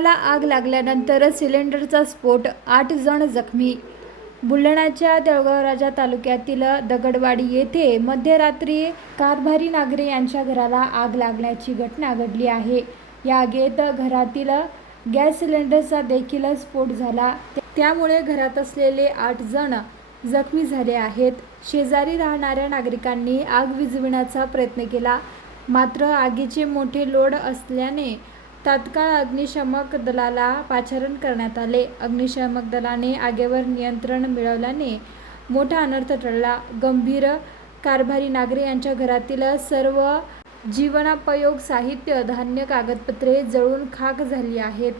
घराला आग लागल्यानंतर सिलेंडरचा स्फोट, 8 जण जखमी. बुलढाण्याच्या देऊळगाव तालुक्यातील दगडवाडी येथे मध्यरात्री कारभारी नागरे यांच्या घराला आग लागल्याची घटना घडली आहे. या आगीत घरातील गॅस सिलेंडरचा देखील स्फोट झाला. त्यामुळे घरात असलेले 8 जण जखमी झाले आहेत. शेजारी राहणाऱ्या नागरिकांनी आग विझविण्याचा प्रयत्न केला, मात्र आगीचे मोठे लोड असल्याने तात्काळ अग्निशमक दलाला पाचारण करण्यात आले. अग्निशमक दलाने आगीवर नियंत्रण मिळवल्याने मोठा अनर्थ टळला. गंभीर कारभारी नागरे यांच्या घरातील सर्व जीवनोपयोग साहित्य, धान्य, कागदपत्रे जळून खाक झाली आहेत.